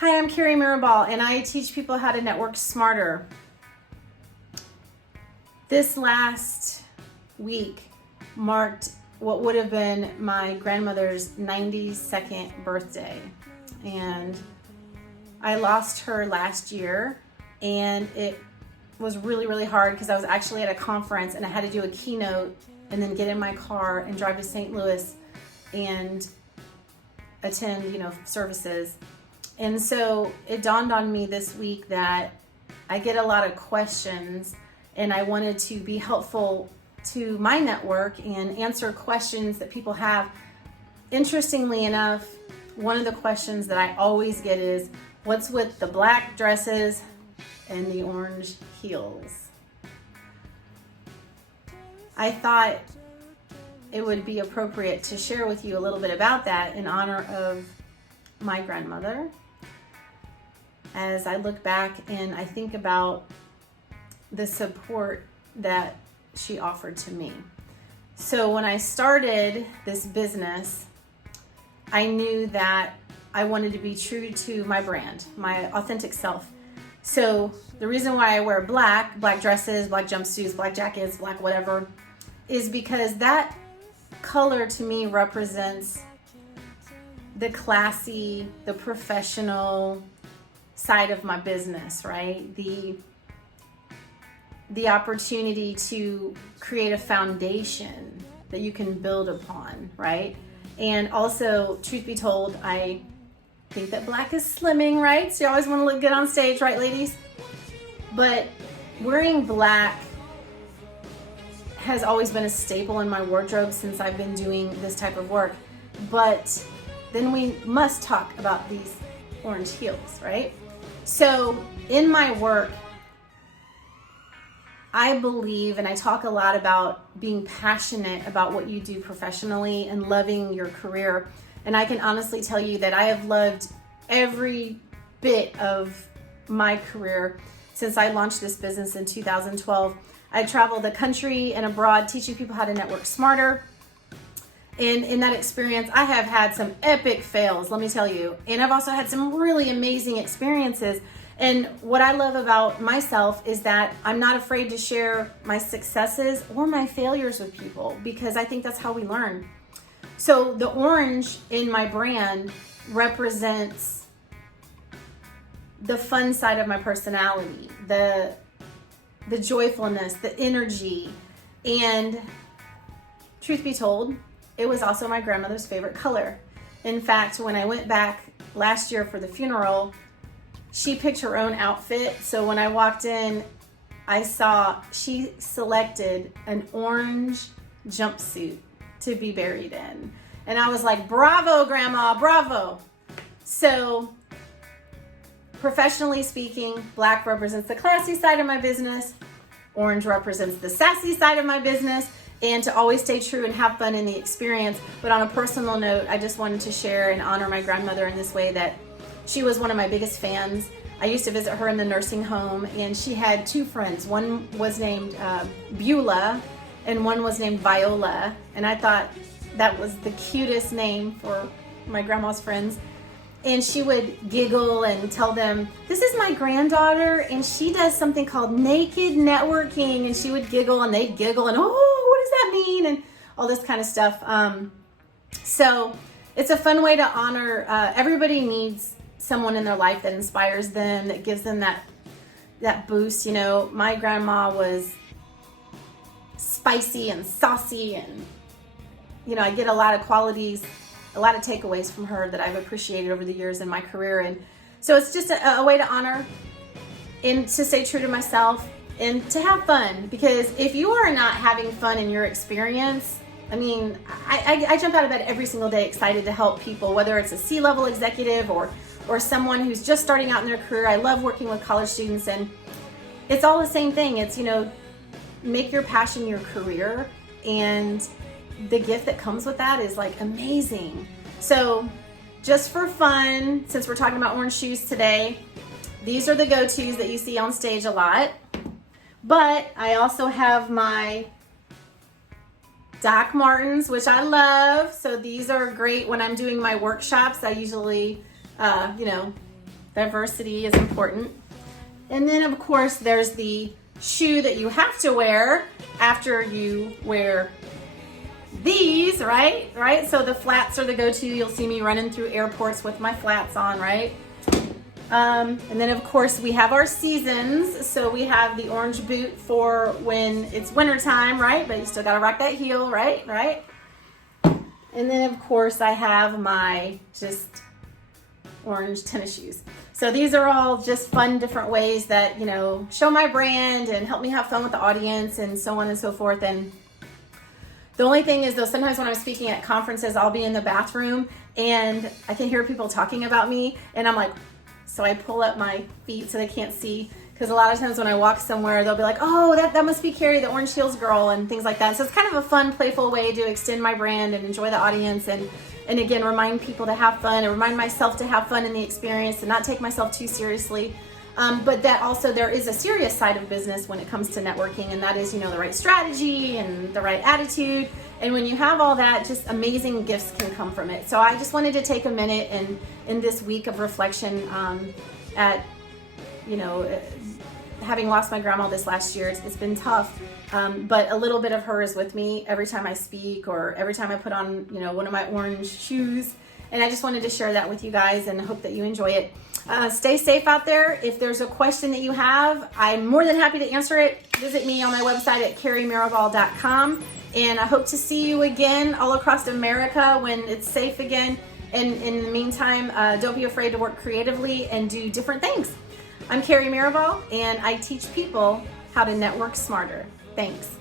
Hi, I'm Kari Mirabal, and I teach people how to network smarter. This last week marked what would have been my grandmother's 92nd birthday. And I lost her last year, and it was really, really hard because I was actually at a conference and I had to do a keynote and then get in my car and drive to St. Louis and attend, services. And so it dawned on me this week that I get a lot of questions, and I wanted to be helpful to my network and answer questions that people have. Interestingly enough, one of the questions that I always get is, what's with the black dresses and the orange heels? I thought it would be appropriate to share with you a little bit about that in honor of my grandmother. As I look back and I think about the support that she offered to me. So when I started this business, I knew that I wanted to be true to my brand, my authentic self. So the reason why I wear black dresses, black jumpsuits, black jackets, black whatever, is because that color to me represents the classy, the professional side of my business, right? The opportunity to create a foundation that you can build upon, right? And also, truth be told, I think that black is slimming, right? So you always want to look good on stage, right, ladies? But wearing black has always been a staple in my wardrobe since I've been doing this type of work. But then we must talk about these orange heels, right? So in my work, I believe, and I talk a lot about being passionate about what you do professionally and loving your career. And I can honestly tell you that I have loved every bit of my career since I launched this business in 2012. I traveled the country and abroad teaching people how to network smarter. And in that experience, I have had some epic fails, let me tell you. And I've also had some really amazing experiences. And what I love about myself is that I'm not afraid to share my successes or my failures with people, because I think that's how we learn. So the orange in my brand represents the fun side of my personality, the joyfulness, the energy. And truth be told, it was also my grandmother's favorite color. In fact, when I went back last year for the funeral, she picked her own outfit. So when I walked in, I saw she selected an orange jumpsuit to be buried in. And I was like, bravo, Grandma, bravo. So professionally speaking, black represents the classy side of my business. Orange represents the sassy side of my business. And to always stay true and have fun in the experience. But on a personal note, I just wanted to share and honor my grandmother in this way, that she was one of my biggest fans. I used to visit her in the nursing home, and she had two friends. One was named Beulah, and one was named Viola. And I thought that was the cutest name for my grandma's friends. And she would giggle and tell them, this is my granddaughter, and she does something called naked networking. And she would giggle, and they'd giggle, and what does that mean? And all this kind of stuff. So it's a fun way to honor. Everybody needs someone in their life that inspires them, that gives them that boost. My grandma was spicy and saucy, and I get a lot of qualities, a lot of takeaways from her that I've appreciated over the years in my career. And so it's just a way to honor and to stay true to myself and to have fun. Because if you are not having fun in your experience, I jump out of bed every single day excited to help people, whether it's a C-level executive or someone who's just starting out in their career. I love working with college students, and it's all the same thing. It's, make your passion your career, and the gift that comes with that is like amazing. So just for fun, since we're talking about orange shoes today, these are the go-tos that you see on stage a lot. But I also have my Doc Martens, which I love. So these are great when I'm doing my workshops. I usually, Diversity is important. And then of course there's the shoe that you have to wear after you wear these, right? So the flats are the go-to. You'll see me running through airports with my flats on, right? And then of course we have our seasons. So we have the orange boot for when it's wintertime, right? But you still gotta rock that heel, right? And then of course I have my just orange tennis shoes. So these are all just fun different ways that, you know, show my brand and help me have fun with the audience and so on and so forth. And the only thing is though, sometimes when I'm speaking at conferences, I'll be in the bathroom and I can hear people talking about me and I'm like, so I pull up my feet so they can't see. Because a lot of times when I walk somewhere, they'll be like, oh, that must be Kari, the Orange Heels girl, and things like that. So it's kind of a fun, playful way to extend my brand and enjoy the audience and again, remind people to have fun and remind myself to have fun in the experience and not take myself too seriously. But that also there is a serious side of business when it comes to networking, and that is, you know, the right strategy and the right attitude. And when you have all that, just amazing gifts can come from it. So I just wanted to take a minute and in this week of reflection at, you know, having lost my grandma this last year, it's been tough. But a little bit of her is with me every time I speak or every time I put on, you know, one of my orange shoes. And I just wanted to share that with you guys and hope that you enjoy it. Stay safe out there. If there's a question that you have, I'm more than happy to answer it. Visit me on my website at karimirabal.com. And I hope to see you again all across America when it's safe again. And in the meantime, don't be afraid to work creatively and do different things. I'm Kari Mirabal, and I teach people how to network smarter. Thanks.